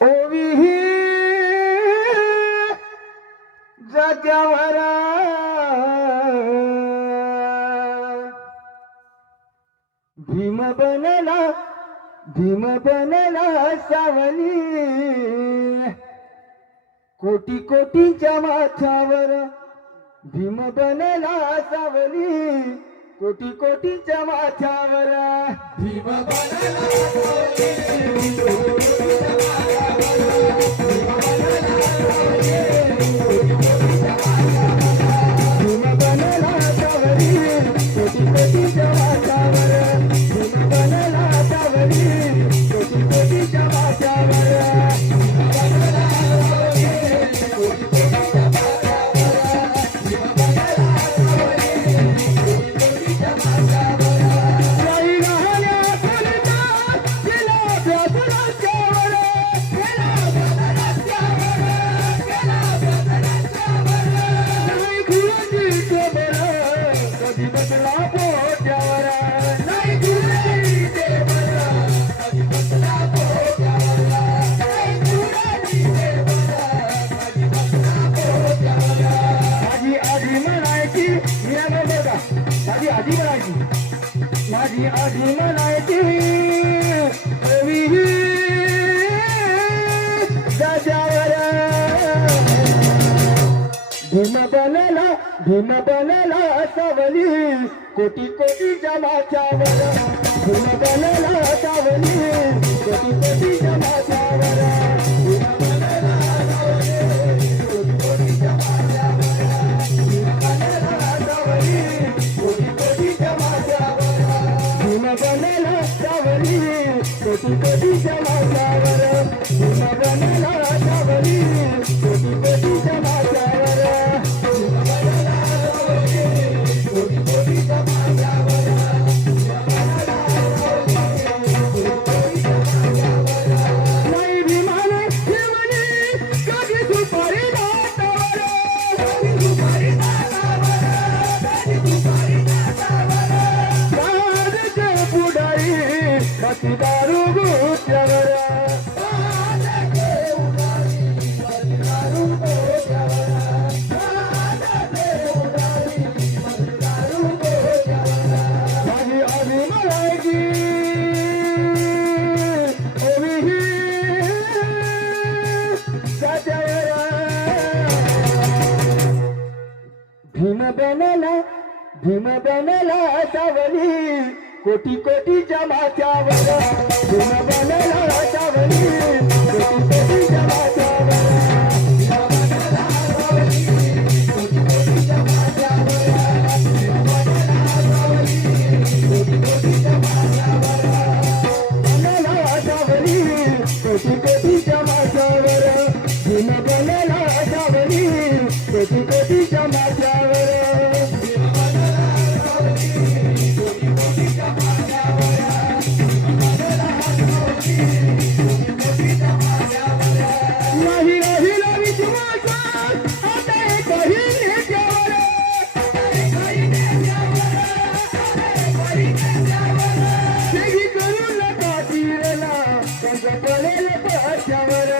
ओवी जाग्यावर भीम बनला सावली कोटी कोटीच्या माथ्यावर भीम बनला सावली कोटी कोटीच्या माथ्यावर भीम बनला सावली भीम बनला सावली कोटी कोटीच्या माथ्यावर भीम बनला सावली कोटी कोटीच्या माथ्यावर माझी आधी म्हणायची ओवी जाग्यावर भीम बनला सावली कोटी कोटीच्या माथ्यावर भीम बनला सावली कोटी कोटीच्या माथ्यावर कोटी कोटीच्या माथ्यावर भीम बनला सावली कोटी कोटीच्या माथ्यावर कोटी कोटीच्या माथ्यावर नाही भीमाने ठेवली कधी सुपारी दाटावर राजाचे पुढारी बाकी दारू गोट्यावर माझी आधी म्हणायची ओवी जाग्यावर भीम बनला सावली कोटी कोटीच्या माथ्यावर भीम बनला सावली कोटी कोटीच्या माथ्यावर बनला सावली कोटी कोटीच्या माथ्यावर भीम बनला सावली कोटी कोटीच्या माथ्यावर नाही राहिला विश्वास आता एकही नेत्यावर तेही करू नका तीरला त्यांचं पडेल पश्यावर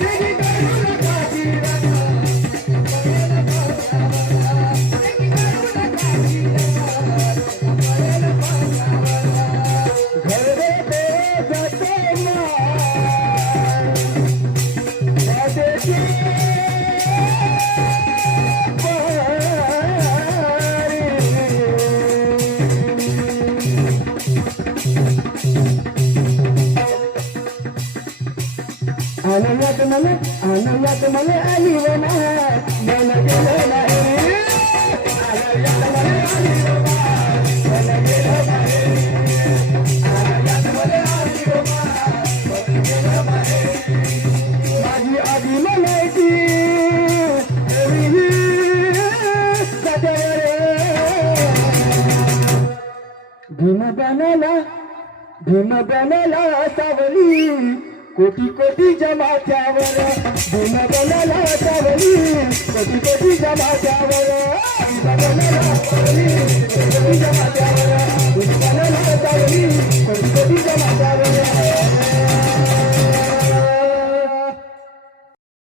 तेही करू नका तीरला घर देते जाते आनंदात मला आली वना मन गेलं नाही आनंदात मला आली वना मन गेलं नाही आनंदात मला आली वना मन गेलं नाही माझी आधी म्हणायची ओवी जाग्यावर भीम बनला सावली कोटी कोटीच्या माथ्यावर भीम बनला सावली कोटी कोटीच्या माथ्यावर भीम बनला सावली कोटी कोटीच्या माथ्यावर